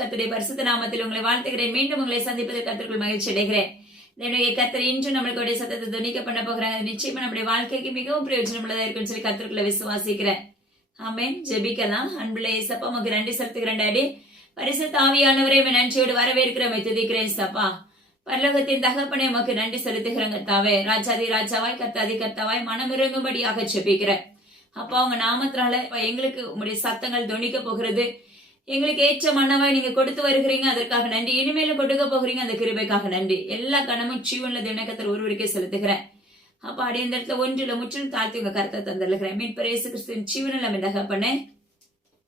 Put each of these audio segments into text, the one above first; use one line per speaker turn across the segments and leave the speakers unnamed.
கத்துடைய பரிசுத்த நாமத்தில் உங்களை வாழ்த்துகிறேன். மீண்டும் உங்களை சந்திப்பதற்கு கத்திற்குள் மகிழ்ச்சி அடைகிறேன். என்னுடைய கத்தர் இன்று நம்மளுடைய சத்தத்தை துணிக்க பண்ண போகிறாங்க நிச்சயமா நம்முடைய வாழ்க்கைக்கு மிகவும் பிரயோஜனம் உள்ளதா இருக்குன்னு சொல்லி கத்திற்குள்ள விசுவாசிக்கிறேன். ஆமேன். ஜெபிக்கலாம். அன்புள்ள ஏசப்பா உமக்கு நன்றி செலுத்துகிறேன் டாடி. பரிசு தாவியானவரை நன்றியோடு வரவேற்கிறேன் துதிக்கிறேன் சப்பா பரலோகத்தின் தகப்பனை உமக்கு நன்றி செலுத்துகிறேங்க தாவே ராஜாதி ராஜாவாய் கத்தாதி கத்தாவாய் மனமிறங்கும்படியாக ஜெபிக்கிறேன். அப்பா உங்க நாமத்தினால எங்களுக்கு உங்களுடைய சத்தங்கள் துணிக்க போகிறது. எங்களுக்கு ஏற்ற மன்னவாய் நீங்க கொடுத்து வருகிறீங்க. அதற்காக நன்றி. இனிமேலும் கொடுக்க போகிறீங்க. அந்த கிருபைக்காக நன்றி. எல்லா கணமும் ஜீவன்ல தினக்கத்தில் ஒருவருக்கே செலுத்துகிறேன். அப்ப அடி இந்த இடத்துல ஒன்றில் முற்றிலும் தாழ்த்தி உங்க கருத்தை தந்துடுகிறேன் மீன் பிரேசு கிறிஸ்துவின் ஜீவனில் நம்ம தகப்பனே.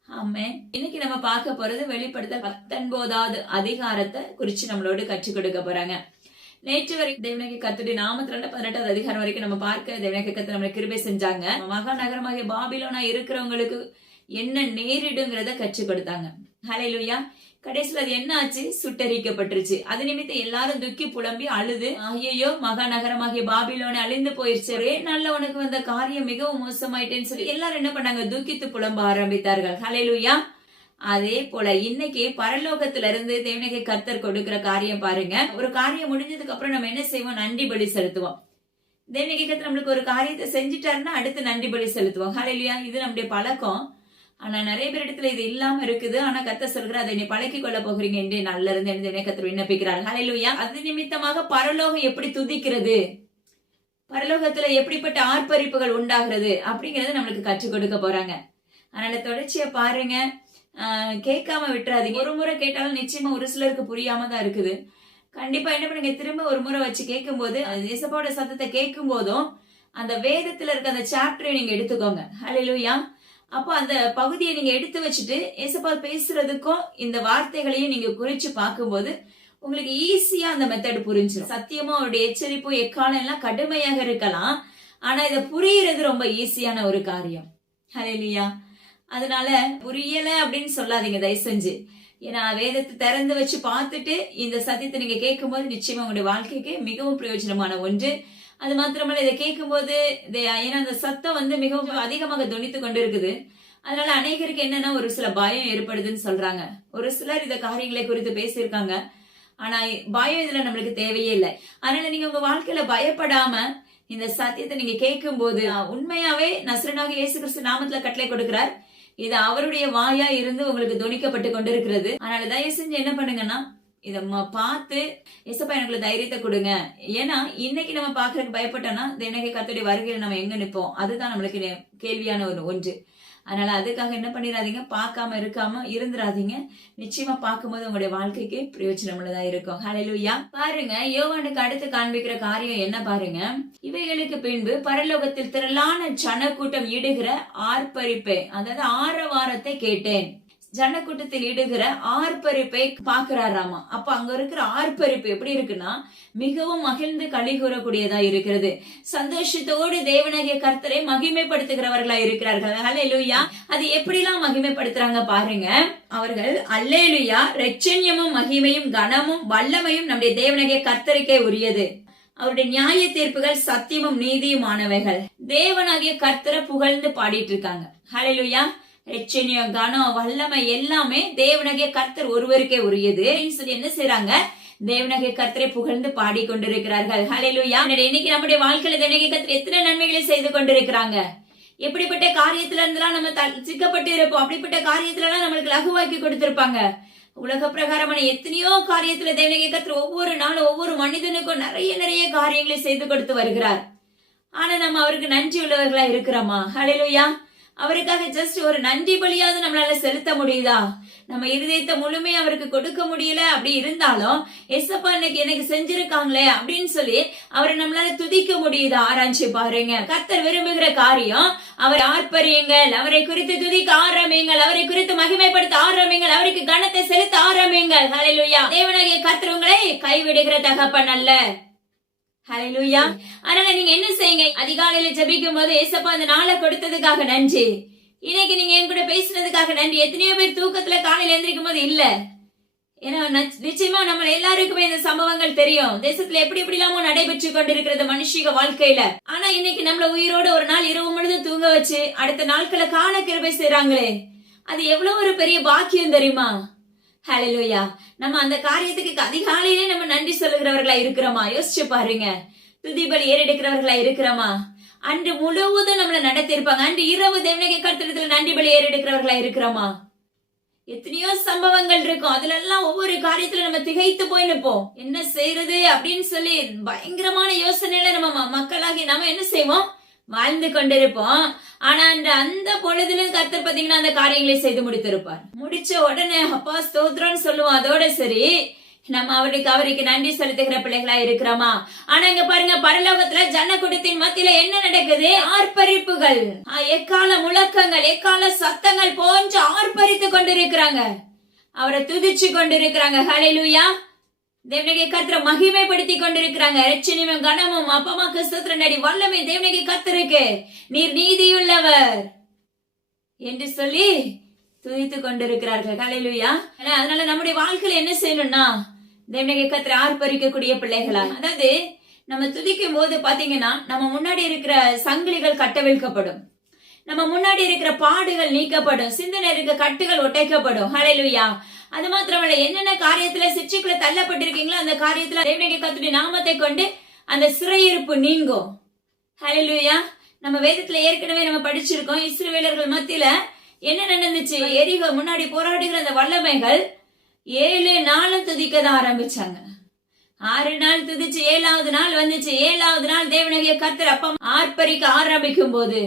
ஆமே இன்னைக்கு நம்ம பார்க்க போறது வெளிப்படுத்த பத்தொன்பதாவது அதிகாரத்தை குறிச்சு நம்மளோட கற்றுக் கொடுக்க போறாங்க. நேற்று வரைக்கும் தேவனகை கத்துடைய நாமத்துல பதினெட்டாவது அதிகாரம் வரைக்கும் நம்ம பார்க்க தேவனகை கத்து நம்மளை கிருபை செஞ்சாங்க. மகா நகரமாக பாபிலோனா இருக்கிறவங்களுக்கு என்ன நேரிடுங்கிறத கற்றுக் கொடுத்தாங்க ஹலையிலுயா கடைசியில் அது என்ன ஆச்சு? சுட்டரிக்கப்பட்டுருச்சு. அது நிமித்தம் எல்லாரும் துக்கி புலம்பி அழுது ஐயோ மகாநகரமாகிய பாபிலோனை அழிந்து போயிருச்சு. ஒரே நாள்ல உனக்கு வந்த காரியம் மிகவும் மோசமாயிட்டேன்னு சொல்லி எல்லாரும் என்ன பண்ணாங்க? துக்கித்து புலம்ப ஆரம்பித்தார்கள். ஹலையிலுயா அதே போல இன்னைக்கு பரலோகத்துல இருந்து தேவனைக்கு கத்தர் கொடுக்கிற காரியம் பாருங்க. ஒரு காரியம் முடிஞ்சதுக்கு அப்புறம் நம்ம என்ன செய்வோம்? நன்றி பலி செலுத்துவோம். தேவனைக்கு கத்தர் நம்மளுக்கு ஒரு காரியத்தை செஞ்சுட்டாருன்னா அடுத்து நன்றி பலி செலுத்துவோம். ஹலையிலுயா இது நம்முடைய பழக்கம். ஆனா நிறைய பேர் இடத்துல இது இல்லாம இருக்குது. ஆனா கத்த சொல்கிற அதை நீ பழக்கி கொள்ள போகிறீங்க என்று நல்ல இருந்து என்று கத்தர் விண்ணப்பிக்கிறார். ஹalleluya அது நிமித்தமாக பரலோகம் எப்படி துதிக்கிறது? பரலோகத்துல எப்படிப்பட்ட ஆர்ப்பரிப்புகள் உண்டாகிறது? அப்படிங்கறத நம்மளுக்கு கற்றுக் கொடுக்க போறாங்க. அதனால தொடர்ச்சியா பாருங்க. ஆஹ் கேட்காம விட்டுறாதீங்க. ஒரு முறை கேட்டாலும் நிச்சயமா ஒரு சிலருக்கு புரியாம தான் இருக்குது. கண்டிப்பா என்ன பண்ணுங்க திரும்ப ஒரு முறை வச்சு கேட்கும்போது அது இயேசப்பாவோட சத்தத்தை கேட்கும் போதும் அந்த வேதத்துல இருக்க அந்த சாப்டரை நீங்க எடுத்துக்கோங்க. ஹalleluya அப்போ அந்த பகுதியை நீங்க எடுத்து வச்சுட்டு ஏசப்பால் பேசுறதுக்கும் இந்த வார்த்தைகளையும் நீங்க குறிச்சு பார்க்கும்போது உங்களுக்கு ஈஸியா அந்த மெத்தட் புரிஞ்சிடும் சத்தியமா அவருடைய எச்சரிப்பும் எக்காலம் எல்லாம் கடுமையாக இருக்கலாம். ஆனா இதை புரியுறது ரொம்ப ஈஸியான ஒரு காரியம். ஹalleluya அதனால புரியல அப்படின்னு சொல்லாதீங்க தயவு செஞ்சு. ஏன்னா வேதத்தை திறந்து வச்சு பார்த்துட்டு இந்த சத்தியத்தை நீங்க கேட்கும்போது நிச்சயமா உங்களுடைய வாழ்க்கைக்கு மிகவும் பிரயோஜனமான ஒன்று. அது மாத்திரமல்ல இதை கேட்கும்போது ஏன்னா அந்த சத்தம் வந்து மிகவும் அதிகமாக துணித்து கொண்டு இருக்குது அதனால அநேகருக்கு என்னன்னா ஒரு சில பயம் ஏற்படுதுன்னு சொல்றாங்க. ஒரு சிலர் இந்த காரியங்களை குறித்து பேசியிருக்காங்க. ஆனா பயம் இதுல நம்மளுக்கு தேவையே இல்லை. அதனால நீங்க உங்க வாழ்க்கையில பயப்படாம இந்த சத்தியத்தை நீங்க கேட்கும்போது உண்மையாவே நசுரனாக இயேசு கிறிஸ்து நாமத்துல கட்டளை கொடுக்கிறார். இது அவருடைய வாயா இருந்து உங்களுக்கு துணிக்கப்பட்டு கொண்டிருக்கிறது. அதனால தயவு செஞ்சு என்ன பண்ணுங்கன்னா இத பார்த்து எசப்பா எனக்கு தைரியத்தை கொடுங்க. ஏன்னா இன்னைக்கு நம்ம பாக்குறதுக்கு பயப்பட்டோம்னா தினகை கத்துடைய வருகையில நம்ம எங்க நிப்போம்? அதுதான் நம்மளுக்கு கேள்வியான ஒரு ஒன்று. அதனால அதுக்காக என்ன பண்ணிடாதீங்க பார்க்காம இருக்காம இருந்துடாதீங்க நிச்சயமா பார்க்கும்போது உங்களுடைய வாழ்க்கைக்கு பிரயோஜனம் உள்ளதா இருக்கும். ஹalleluya பாருங்க யோவானுக்கு அடுத்து காண்பிக்கிற காரியம் என்ன பாருங்க? இவைகளுக்கு பின்பு பரலோகத்தில் திரளான ஜனக்கூட்டம் இடுகிற ஆர்ப்பரிப்பை அதாவது ஆரவாரத்தை கேட்டேன். ஜனக்கூட்டத்தில் இடுகிற ஆர்ப்பரிப்பை பாக்குறாராமா அப்ப அங்க இருக்கிற ஆர்ப்பரிப்பு எப்படி இருக்குன்னா மிகவும் மகிழ்ந்து களி கூறக்கூடியதா இருக்கிறது. சந்தோஷத்தோடு தேவனாகிய கர்த்தரை மகிமைப்படுத்துகிறவர்களா இருக்கிறார்கள். அல்லேலுயா அது எப்படிலாம் மகிமைப்படுத்துறாங்க பாருங்க. அவர்கள் அல்லேலுயா ரெச்சன்யமும் மகிமையும் கனமும் வல்லமையும் நம்முடைய தேவனாகிய கர்த்தருக்கே உரியது. அவருடைய நியாய தீர்ப்புகள் சத்தியமும் நீதியுமானவைகள். தேவனாகிய கர்த்தரை புகழ்ந்து பாடிட்டு இருக்காங்க. ஹலெலுயா ரெச்சனியம் கனம் வல்லமை எல்லாமே தேவனாகிய கர்த்தர் ஒருவருக்கே உரியது. அப்படின்னு சொல்லி என்ன செய்யறாங்க தேவநகை கர்த்தரை புகழ்ந்து பாடிக்கொண்டிருக்கிறார்கள். ஹalleluya இன்னைக்கு நம்முடைய வாழ்க்கையில தேவனாகிய கர்த்தர் எத்தனை நன்மைகளை செய்து கொண்டிருக்கிறாங்க? எப்படிப்பட்ட காரியத்துல இருந்தெல்லாம் நம்ம சிக்கப்பட்டு இருப்போம். அப்படிப்பட்ட காரியத்துல எல்லாம் நம்மளுக்கு லகுவாக்கி கொடுத்திருப்பாங்க. உலக பிரகாரமான எத்தனையோ காரியத்துல தேவநகை கர்த்தர் ஒவ்வொரு நாளும் ஒவ்வொரு மனிதனுக்கும் நிறைய நிறைய காரியங்களை செய்து கொடுத்து வருகிறார். ஆனா நம்ம அவருக்கு நன்றி உள்ளவர்களா இருக்கிறோமா? ஹalleluya அவருக்காக ஜஸ்ட் ஒரு நன்றி பலியாவது நம்மளால செலுத்த முடியுதா? நம்ம இருதயத்தை முழுமையா அவருக்கு கொடுக்க முடியல. அப்படி இருந்தாலும் எசப்பா இன்னைக்கு எனக்கு செஞ்சிருக்காங்களே அப்படின்னு சொல்லி அவரை நம்மளால துதிக்க முடியுதா? ஆராய்ச்சி பாருங்க. கத்தர் விரும்புகிற காரியம் அவரை ஆர்ப்பரியுங்கள். அவரை குறித்து துதிக்க ஆரம்பிங்கள் அவரை குறித்து மகிமைப்படுத்த ஆரம்பிங்கள் அவருக்கு கனத்தை செலுத்த ஆரம்பிங்கள் ஹalleluya தேவனாகிய கர்த்தர் உங்களை கைவிடுகிற தகப்பன் அல்ல. ஹalleluya. அதனால நீங்க என்ன செய்யுங்க? அதிகாலையில ஜெபிக்கும் போது ஏசப்பா அந்த நாளை கொடுத்ததுக்காக நன்றி. இன்னைக்கு நீங்க என் கூட பேசினதுக்காக நன்றி. எத்தனையோ பேர் தூக்கத்துல காலையில எந்திரிக்கும் போது இல்ல. ஏன்னா நச்- நிச்சயமா நம்ம எல்லாருக்குமே இந்த சம்பவங்கள் தெரியும். தேசத்துல எப்படி எப்படி எல்லாமோ நடைபெற்று கொண்டிருக்கிறது மனுஷிக வாழ்க்கையில. ஆனா இன்னைக்கு நம்மள உயிரோட ஒரு நாள் இரவு முழுதும் தூங்க வச்சு அடுத்த நாட்களை காண கிருபை செய்றாங்களே. அது எவ்வளவு ஒரு பெரிய பாக்கியம் தெரியுமா? ஹலலோயா நம்ம அந்த காரியத்துக்கு அதிகாலையிலே நம்ம நன்றி சொல்லுகிறவர்களா இருக்கிறோமா? யோசிச்சு பாருங்க. துதிபலி ஏறெடுக்கிறவர்களா இருக்கிறோமா? அன்று முழுவதும் நம்மளை நடத்திருப்பாங்க அன்று இரவு தேவனகை கருத்திடத்துல நன்றி பலி ஏறெடுக்கிறவர்களா இருக்கிறோமா? எத்தனையோ சம்பவங்கள் இருக்கும். அதுல எல்லாம் ஒவ்வொரு காரியத்துல நம்ம திகைத்து போய் நிற்போம். என்ன செய்யறது அப்படின்னு சொல்லி பயங்கரமான யோசனையில நம்ம மக்களாகி நாம என்ன செய்வோம்? வாழ்ந்து கொண்டிருப்போம். ஆனா அந்த அந்த பொழுதுல கர்த்தர் பாத்தீங்கன்னா அந்த காரியங்களை செய்து முடித்திருப்பார். முடிச்ச உடனே அப்பா ஸ்தோத்ரம்னு சொல்லுவோம். அதோட சரி நம்ம அவருக்கு அவருக்கு நன்றி செலுத்துகிற பிள்ளைகளா இருக்கிறோமா? ஆனா இங்க பாருங்க பரலோகத்துல ஜனக்கூட்டத்தின் மத்தியில என்ன நடக்குது? ஆர்ப்பரிப்புகள். எக்கால முழக்கங்கள் எக்கால சத்தங்கள் போன்று ஆர்ப்பரித்து கொண்டிருக்கிறாங்க. அவரை துதிச்சு கொண்டிருக்கிறாங்க. ஹalleluya. தேவனகை கத்திர மகிமைப்படுத்தி கொண்டிருக்கிறாங்க. ரச்சனையும் கனமும் அப்பமா ஸ்தோத்திர நடி வல்லமை தேவனகை கத்திருக்கு நீர் நீதியுள்ளவர் என்று சொல்லி துதித்து கொண்டிருக்கிறார்கள். கலையிலுயா அதனால நம்முடைய வாழ்க்கையில என்ன செய்யணும்னா தேவனகை கத்திர ஆர்ப்பரிக்கக்கூடிய பிள்ளைகளா. அதாவது நம்ம துதிக்கும் போது பாத்தீங்கன்னா நம்ம முன்னாடி இருக்கிற சங்கிலிகள் கட்டவிழ்க்கப்படும். நம்ம முன்னாடி இருக்கிற பாடுகள் நீக்கப்படும். சிந்தனை இருக்க கட்டுகள் ஒட்டைக்கப்படும். ஹலையிலுயா அது மாத்திரமல்ல என்னென்ன காரியத்துல சிற்சிக்குள்ள தள்ளப்பட்டிருக்கீங்களோ அந்த காரியத்துல தேவனகை கத்துடைய நாமத்தை கொண்டு அந்த சிறையிருப்பு நீங்கும் ஹalleluya நம்ம வேதத்துல ஏற்கனவே நம்ம படிச்சிருக்கோம் இஸ்ரவேலர்கள் மத்தியில என்ன நடந்துச்சு? எரிகோ முன்னாடி போராடுகிற அந்த வல்லமைகள் ஏழு நாளும் துதிக்க தான் ஆரம்பிச்சாங்க. ஆறு நாள் துதிச்சு ஏழாவது நாள் வந்துச்சு. ஏழாவது நாள் தேவனகிய கர்த்தர் அப்பம் ஆர்ப்பரிக்க ஆரம்பிக்கும் போது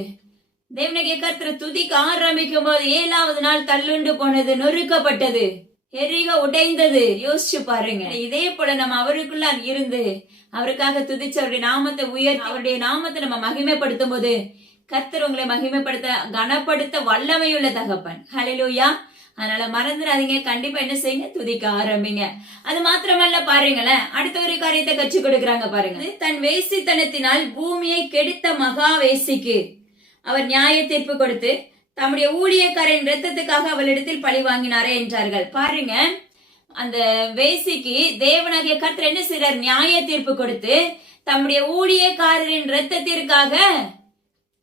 தேவனகிய கர்த்தர் துதிக்க ஆரம்பிக்கும் போது ஏழாவது நாள் தள்ளுண்டு போனது நொறுக்கப்பட்டது. எரிக உடைந்தது. யோசிச்சு பாருங்க. இதே போல நம்ம அவருக்குள்ள இருந்து அவருக்காக துதிச்சு அவருடைய நாமத்தை உயர்த்தி அவருடைய நாமத்தை நம்ம மகிமைப்படுத்தும் போது கத்தர் உங்களை மகிமைப்படுத்த கனப்படுத்த வல்லமையுள்ள தகப்பன். ஹலிலூயா அதனால மறந்துடாதீங்க. கண்டிப்பா என்ன செய்யுங்க? துதிக்க ஆரம்பிங்க. அது மாத்திரமல்ல பாருங்களேன். அடுத்த ஒரு காரியத்தை கற்றுக் கொடுக்கறாங்க பாருங்க. தன் வேசித்தனத்தினால் பூமியை கெடுத்த மகா வேசிக்கு அவர் நியாய தீர்ப்பு கொடுத்து தம்முடைய ஊழியக்காரன் ரத்தத்துக்காக அவளிடத்தில் பழி வாங்கினாரே என்றார்கள். பாருங்க அந்த வேசிக்கு தேவனாகிய கர்த்தர் என்ன செய்றார்? நியாய தீர்ப்பு கொடுத்து தம்முடைய ஊழியக்காரரின் ரத்தத்திற்காக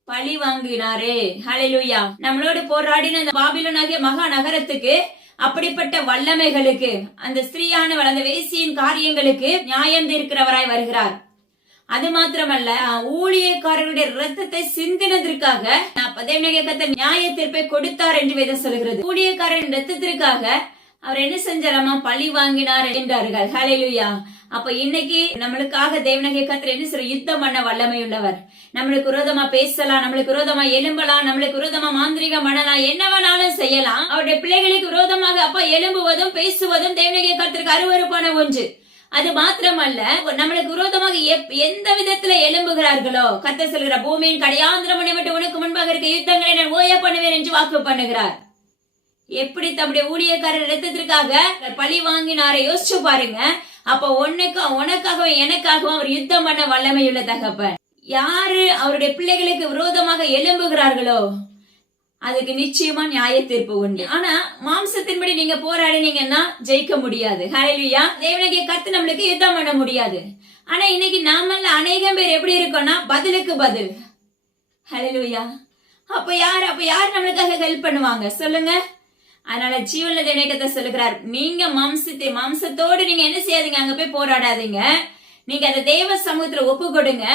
பழி வாங்கினாரே. ஹalleluya. நம்மளோட போராடின அந்த பாபிலோனாகிய மகா நகரத்துக்கு அப்படிப்பட்ட வல்லமைகளுக்கு அந்த ஸ்திரீயானவள் அந்த வேசியின் காரியங்களுக்கு நியாயம் தீர்க்கிறவராய் வருகிறார். அது மாத்திரமல்ல ஊழியக்காரருடைய ரத்தத்தை சிந்தினதற்காக தேவநகத்தை நியாய தீர்ப்பை கொடுத்தார் என்று வேதம் சொல்கிறது ஊழியக்காரன் ரத்தத்திற்காக அவர் என்ன செஞ்சாராமா? பழி வாங்கினார் என்றார்கள். ஹalleluya. அப்ப இன்னைக்கு நம்மளுக்காக தேவனகை கத்திர என்ன சொல்ற? யுத்தம் பண்ண வல்லமை உள்ளவர் நம்மளுக்கு விரோதமா பேசலாம் நம்மளுக்கு விரோதமா எலும்பலாம் நம்மளுக்கு விரோதமா மாந்திரிகம் பண்ணலாம் என்ன வேணாலும் செய்யலாம். அவருடைய பிள்ளைகளுக்கு விரோதமாக அப்பா எலும்புவதும் பேசுவதும் தேவனகை கத்திற்கு அருவறுப்பான ஒன்று. அது மாத்திரமல்ல நம்மளுக்கு விரோதமாக எப்- எந்த விதத்துல எழும்புகிறார்களோ கத்த சொல்கிற பூமியின் கடையாந்திரம் விட்டு உனக்கு முன்பாக இருக்க யுத்தங்களை நான் ஓய பண்ணுவேன் என்று வாக்கு பண்ணுகிறார். எப்படி தம்முடைய ஊழியக்காரர் ரத்தத்திற்காக பழி வாங்கினாரை யோசிச்சு பாருங்க. அப்ப உனக்கு உனக்காகவும் எனக்காகவும் அவர் யுத்தம் பண்ண வல்லமையுள்ள தகப்பன். யாரு அவருடைய பிள்ளைகளுக்கு விரோதமாக எழும்புகிறார்களோ அதுக்கு நிச்சயமா நியாய தீர்ப்பு உண்டு. ஆனா மாம்சத்தின்படி நீங்க போராடினீங்கன்னா ஜெயிக்க முடியாது. ஹalleluya தேவனுடைய கத்து நம்மளுக்கு யுத்தம் பண்ண முடியாது. ஆனா இன்னைக்கு நாமல்ல அநேகம் பேர் எப்படி இருக்கோம்னா பதிலுக்கு பதில். ஹalleluya அப்ப யார் அப்ப யார் நம்மளுக்காக ஹெல்ப் பண்ணுவாங்க? சொல்லுங்க. அதனால ஜீவன்ல தேவனகத்தை சொல்லுகிறார். நீங்க மாம்சத்தை மாம்சத்தோடு நீங்க என்ன செய்யாதீங்க? அங்க போய் போராடாதீங்க. நீங்க அந்த தேவ சமூகத்துல ஒப்பு கொடுங்க.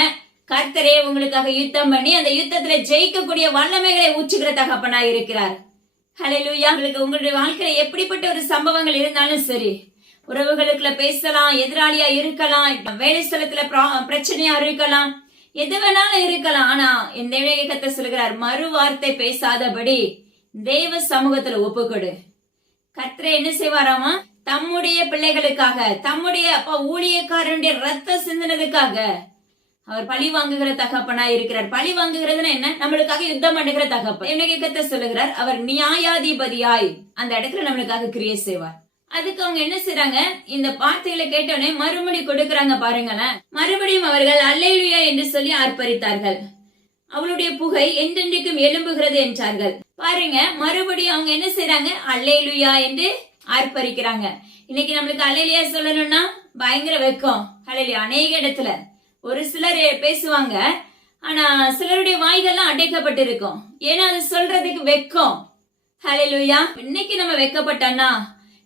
கர்த்தரே உங்களுக்காக யுத்தம் பண்ணி அந்த யுத்தத்துல ஜெயிக்கக்கூடிய வல்லமைகளை ஊற்றுகிற தகப்பனா இருக்கிறார். ஹலெலுயா உங்களுக்கு உங்களுடைய வாழ்க்கையில எப்படிப்பட்ட ஒரு சம்பவங்கள் இருந்தாலும் சரி உறவுகளுக்குள்ள பேசலாம் எதிராளியா இருக்கலாம் வேலை ஸ்தலத்துல பிரச்சனையா இருக்கலாம் எது வேணாலும் இருக்கலாம். ஆனா இந்த தேவகத்தை சொல்கிறார் மறு வார்த்தை பேசாதபடி தெய்வ சமூகத்துல ஒப்புக்கொடு. கத்திர என்ன செய்வாராமா? தம்முடைய பிள்ளைகளுக்காக தம்முடைய அப்பா ஊழியக்காரனுடைய ரத்த சிந்தனதுக்காக அவர் பழி வாங்குகிற தகப்பனா இருக்கிறார். பழி வாங்குகிறதுனா என்ன? நம்மளுக்காக யுத்தம் பண்ணுகிற தகப்பன். இயக்கத்தை சொல்லுகிறார்? அவர் நியாயாதிபதியாய் அந்த இடத்துல நம்மளுக்காக கிரியேட் செய்வார். அதுக்கு அவங்க என்ன செய்றாங்க? இந்த வார்த்தைகளை கேட்டோடனே மறுபடி கொடுக்கறாங்க பாருங்களேன். மறுபடியும் அவர்கள் அல்லேலுயா என்று சொல்லி ஆர்ப்பரித்தார்கள். அவளுடைய புகை என்றென்றைக்கும் எழும்புகிறது என்றார்கள். பாருங்க மறுபடியும் அவங்க என்ன செய்றாங்க? அல்லேலுயா என்று ஆர்ப்பரிக்கிறாங்க. இன்னைக்கு நம்மளுக்கு அல்லேலியா சொல்லணும்னா பயங்கர வெக்கம். அல்லேலியா அநேக இடத்துல. ஒரு சிலர் பேசுவாங்க. ஆனா சிலருடைய வாய்கள்லாம் அடைக்கப்பட்டிருக்கும். ஏன்னா அது சொல்றதுக்கு வெக்கம். ஹalleluya இன்னைக்கு நம்ம வெக்கப்பட்டோம்னா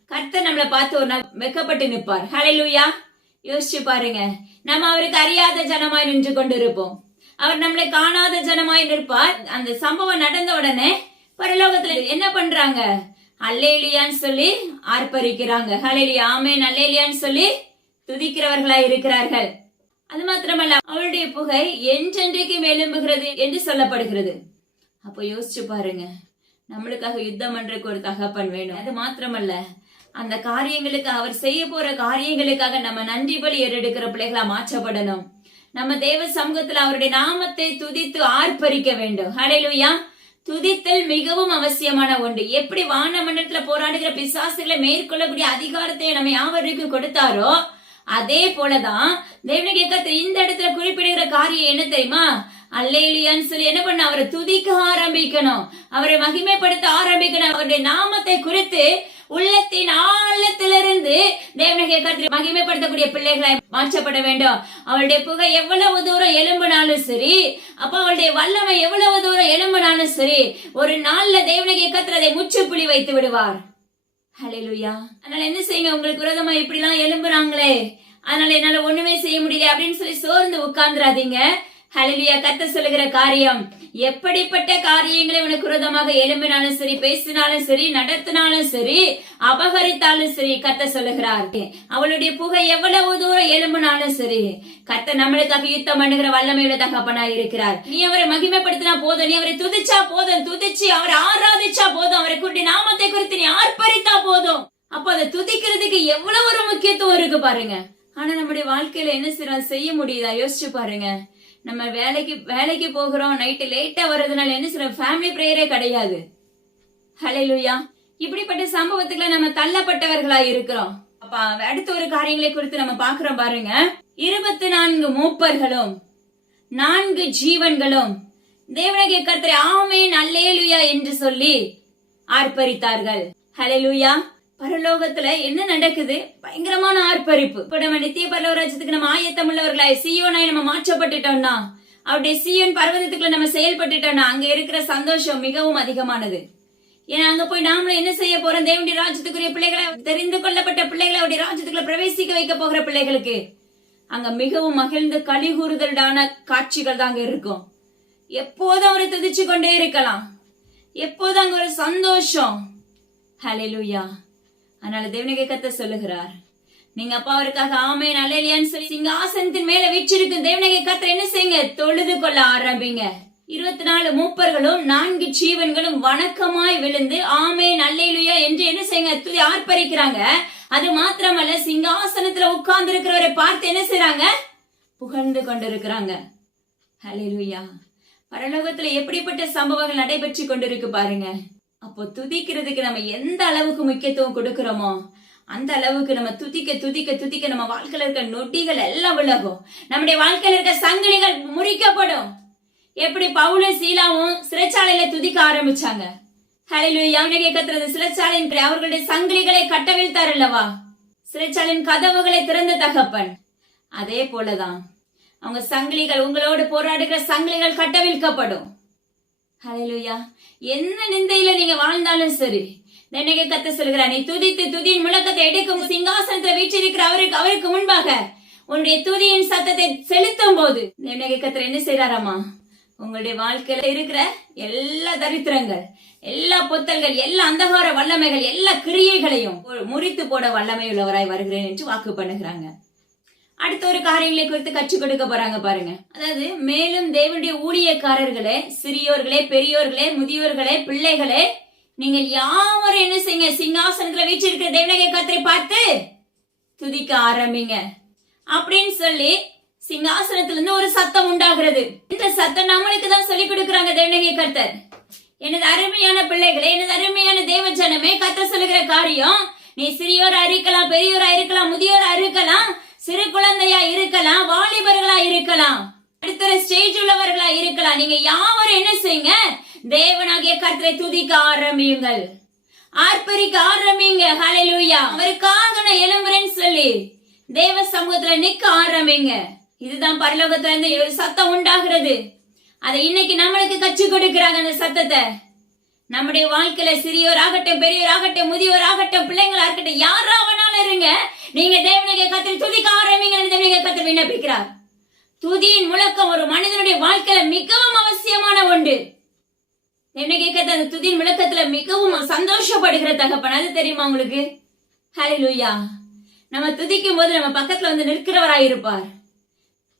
கர்த்தர் நம்மளை பார்த்து ஒரு நாள் வெக்கப்பட்டு நிற்பார். ஹalleluya யோசிச்சு பாருங்க. நம்ம அவருக்கு அறியாத ஜனமாய் நின்று கொண்டிருப்போம். அவர் நம்மளை காணாத ஜனமாய் நிற்பார். அந்த சம்பவம் நடந்த உடனே பரலோகத்துல என்ன பண்றாங்க? அல்லேலியான்னு சொல்லி ஆர்ப்பரிக்கிறாங்க. ஹலேலியா ஆமே அல்லேலியான்னு சொல்லி துதிக்கிறவர்களாய் இருக்கிறார்கள். அது மாத்திரமல்ல அவளுடைய புகை என்றென்றைக்கும் எழும்புகிறது என்று சொல்லப்படுகிறது. அப்போ யோசிச்சு பாருங்க நம்மளுக்காக யுத்தம் பண்றதுக்கு ஒரு தகப்பன் வேணும். அது மாத்திரமல்ல அந்த காரியங்களுக்கு அவர் செய்ய போற காரியங்களுக்காக நம்ம நன்றி பலி ஏறெடுக்கிற பிள்ளைகளா மாற்றப்படணும். நம்ம தேவ சமூகத்துல அவருடைய நாமத்தை துதித்து ஆர்ப்பரிக்க வேண்டும். ஹalleluya துதித்தல் மிகவும் அவசியமான ஒன்று. எப்படி வான மண்டலத்துல போராடுகிற பிசாசுகளை மேற்கொள்ளக்கூடிய அதிகாரத்தை நம்ம யாவருக்கு கொடுத்தாரோ அதே போலதான் தேவனுடைய கர்த்தர் இந்த இடத்துல குறிப்பிடுகிற காரியம் என்ன தெரியுமா? அல்லேலியான்னு சொல்லி என்ன பண்ண அவரை துதிக்க ஆரம்பிக்கணும். அவரை மகிமைப்படுத்த ஆரம்பிக்கணும். அவருடைய நாமத்தை குறித்து உள்ளத்தின் ஆழத்திலிருந்து தேவனுடைய கர்த்தரை மகிமைப்படுத்தக்கூடிய பிள்ளைகளை மாற்றப்பட வேண்டும். அவளுடைய புகை எவ்வளவு தூரம் எலும்புனாலும் சரி அப்ப அவளுடைய வல்லமை எவ்வளவு தூரம் எலும்புனாலும் சரி ஒரு நாள்ல தேவனுடைய கர்த்தர் அதை முற்றுப்புள்ளி வைத்து விடுவார். ஹalleluya அதனால என்ன செய்யுங்க? உங்களுக்கு விரோதமா இப்படிலாம் எலும்புறாங்களே அதனால என்னால ஒண்ணுமே செய்ய முடியல அப்படின்னு சொல்லி சோர்ந்து உட்கார்ந்துராதீங்க ஹalleluya கத்த சொல்லுகிற காரியம். எப்படிப்பட்ட காரியங்களை உனக்கு விரோதமாக எழும்பினாலும் சரி பேசினாலும் சரி நடத்தினாலும் சரி அபகரித்தாலும் சரி கத்த சொல்லுகிறார். அவளுடைய புகை எவ்வளவு தூரம் எழும்பினாலும் சரி கத்த நம்மளுக்காக யுத்தம் பண்ணுகிற வல்லமையுள்ள தகப்பனா இருக்கிறார். நீ அவரை மகிமைப்படுத்தினா போதும் நீ அவரை துதிச்சா போதும் துதிச்சு அவரை ஆராதிச்சா போதும் அவரை குறித்து நாமத்தை குறித்து நீ ஆர்ப்பரித்தா போதும். அப்ப அதை துதிக்கிறதுக்கு எவ்வளவு ஒரு முக்கியத்துவம் இருக்கு பாருங்க. ஆனா நம்முடைய வாழ்க்கையில என்ன செய்ய முடியுதா? யோசிச்சு பாருங்க. நம்ம வேலைக்கு வேலைக்கு போகிறோம் நைட்டு லேட்டா வர்றதுனால என்ன செய்யறோம் ஃபேமிலி ப்ரேயரே கிடையாது. ஹalleluya இப்படிப்பட்ட சம்பவத்துக்குள்ள நம்ம தள்ளப்பட்டவர்களா இருக்கிறோம். அப்ப அடுத்த ஒரு காரியங்களை குறித்து நம்ம பாக்குறோம் பாருங்க. இருபத்தி நான்கு மூப்பர்களும் நான்கு ஜீவன்களும் தேவனகிய கர்த்தரை ஆமே நல்லேலுயா என்று சொல்லி ஆர்ப்பரித்தார்கள். ஹalleluya பரலோகத்துல என்ன நடக்குது? பயங்கரமான ஆர்ப்பரிப்பு. இப்ப நம்ம நித்திய பரலோகராஜ்யத்துக்கு நம்ம ஆயத்தம் உள்ளவர்களாய் சியோனாய் நம்ம மாற்றப்பட்டுட்டோம்னா அவருடைய சியோன் பர்வதத்துக்குள்ள நம்ம செயல்பட்டுட்டோம்னா அங்க இருக்கிற சந்தோஷம் மிகவும் அதிகமானது. ஏன்னா அங்க போய் நாமளும் என்ன செய்ய போறோம்? தேவனுடைய ராஜ்யத்துக்குரிய பிள்ளைகளை தெரிந்து கொள்ளப்பட்ட பிள்ளைகளை அவருடைய ராஜ்யத்துக்குள்ள பிரவேசிக்க வைக்க போகிற பிள்ளைகளுக்கு அங்க மிகவும் மகிழ்ந்து கலிகூறுதலான காட்சிகள் தான் இருக்கும். எப்போதும் அவரை துதிச்சு கொண்டே இருக்கலாம். எப்போதும் அங்க ஒரு சந்தோஷம். ஹalleluya அதனால தேவனுக்கு கத்த சொல்லுகிறார். நீங்க அப்பா அவருக்காக ஆமை நல்ல இல்லையான்னு சொல்லி சிங்காசனத்தின் மேல வீச்சிருக்கும் தேவனகை கத்த என்ன செய்யுங்க? தொழுது கொள்ள ஆரம்பிங்க. இருபத்தி நாலு மூப்பர்களும் நான்கு ஜீவன்களும் வணக்கமாய் விழுந்து ஆமே நல்லையிலுயா என்று என்ன செய்யுங்க? துதி ஆர்ப்பரிக்கிறாங்க. அது மாத்திரமல்ல சிங்காசனத்துல உட்கார்ந்து இருக்கிறவரை பார்த்து என்ன செய்யறாங்க புகழ்ந்து கொண்டிருக்கிறாங்க. ஹalleluya பரலோகத்துல எப்படிப்பட்ட சம்பவங்கள் நடைபெற்று கொண்டிருக்கு பாருங்க. அப்போ துதிக்கிறதுக்கு நம்ம எந்த அளவுக்கு முக்கியத்துவம் கொடுக்கிறோமோ அந்த அளவுக்கு நம்ம துதிக்க துதிக்க துதிக்க நம்ம வாழ்க்கையில இருக்க நொடிகள் எல்லாம் விலகும். நம்முடைய வாழ்க்கையில இருக்க சங்கிலிகள் முறிக்கப்படும். எப்படி பவுலும் சீலாவும் சிறைச்சாலையில துதிக்க ஆரம்பிச்சாங்க? ஹalleluya. யாவனகை கத்துறது சிறைச்சாலையின் அவர்களுடைய சங்கிலிகளை கட்டவிழ்த்தார் அல்லவா? சிறைச்சாலையின் கதவுகளை திறந்த தகப்பன். அதே போலதான் அவங்க சங்கிலிகள் உங்களோடு போராடுகிற சங்கிலிகள் கட்டவிழ்க்கப்படும். ஹalleluya. என்ன நிந்தையில நீங்க வாழ்ந்தாலும் சரி நினைக்க கத்த சொல்கிறார் நீ துதித்து துதியின் முழக்கத்தை எடுக்கும் சிங்காசனத்தை வீற்றிருக்கிற அவருக்கு அவருக்கு முன்பாக உன்னுடைய துதியின் சத்தத்தை செலுத்தும் போது நினைக்க கத்தர் என்ன செய்யறாராமா உங்களுடைய வாழ்க்கையில இருக்கிற எல்லா தரித்திரங்கள் எல்லா புத்தல்கள் எல்லா அந்தகார வல்லமைகள் எல்லா கிரியைகளையும் முறித்து போட வல்லமை உள்ளவராய் வருகிறேன் என்று வாக்கு பண்ணுகிறாங்க. அடுத்த ஒரு காரியங்களை குறித்து கற்றுக் கொடுக்க போறாங்க பாருங்க. அதாவது மேலும் தேவனுடைய ஊழியக்காரர்களே சிறியோர்களே பெரியோர்களே முதியோர்களே பிள்ளைகளே நீங்கள் யாவரும் என்ன செய்யுங்க? சிங்காசனத்துல வீச்சிருக்கிற தேவனகை கத்திரை பார்த்து துதிக்க ஆரம்பிங்க. அப்படின்னு சொல்லி சிங்காசனத்துல இருந்து ஒரு சத்தம் உண்டாகிறது. இந்த சத்தம் நம்மளுக்கு தான் சொல்லி கொடுக்கறாங்க தேவனகை கர்த்தர். எனது அருமையான பிள்ளைகளே எனது அருமையான தேவ ஜனமே கத்த சொல்லுகிற காரியம் நீ சிறியோரா இருக்கலாம் பெரியோரா இருக்கலாம் முதியோரா இருக்கலாம் சிறு குழந்தையா இருக்கலாம் வாலிபர்களா இருக்கலாம் அடுத்த ஸ்டேஜ் உள்ளவர்களா இருக்கலாம். நீங்க யாவரும் என்ன செய்யுங்க? தேவனாகிய கர்த்தரை துதிக்க ஆரம்பியுங்கள். ஆர்ப்பரிக்க ஆரம்பிங்க. ஹalleluya அவருக்காக நான் எழும்புறேன்னு சொல்லி தேவ சமூகத்துல நிக்க ஆரம்பிங்க. இதுதான் பரலோகத்துல இருந்து ஒரு சத்தம் உண்டாகிறது. அதை இன்னைக்கு நம்மளுக்கு கற்றுக் கொடுக்கிறாங்க அந்த சத்தத்தை. நம்முடைய வாழ்க்கையில சிறியோர் ஆகட்டும் பெரியவராகட்டும் முதியோராகட்டும் பிள்ளைங்களா இருக்கட்டும் யாராவது வேணாலும் இருங்க. நீங்க தேவனுடைய கத்தில் துதிக்க ஆரம்பிங்க தேவனுடைய கத்தில் விண்ணப்பிக்கிறார். துதியின் முழக்கம் ஒரு மனிதனுடைய வாழ்க்கையில மிகவும் அவசியமான ஒன்று. தேவனுடைய கத்தை அந்த துதியின் முழக்கத்துல மிகவும் சந்தோஷப்படுகிற தகப்பன். அது தெரியுமா உங்களுக்கு? ஹalleluya நம்ம துதிக்கும் போது நம்ம பக்கத்துல வந்து நிற்கிறவராயிருப்பார்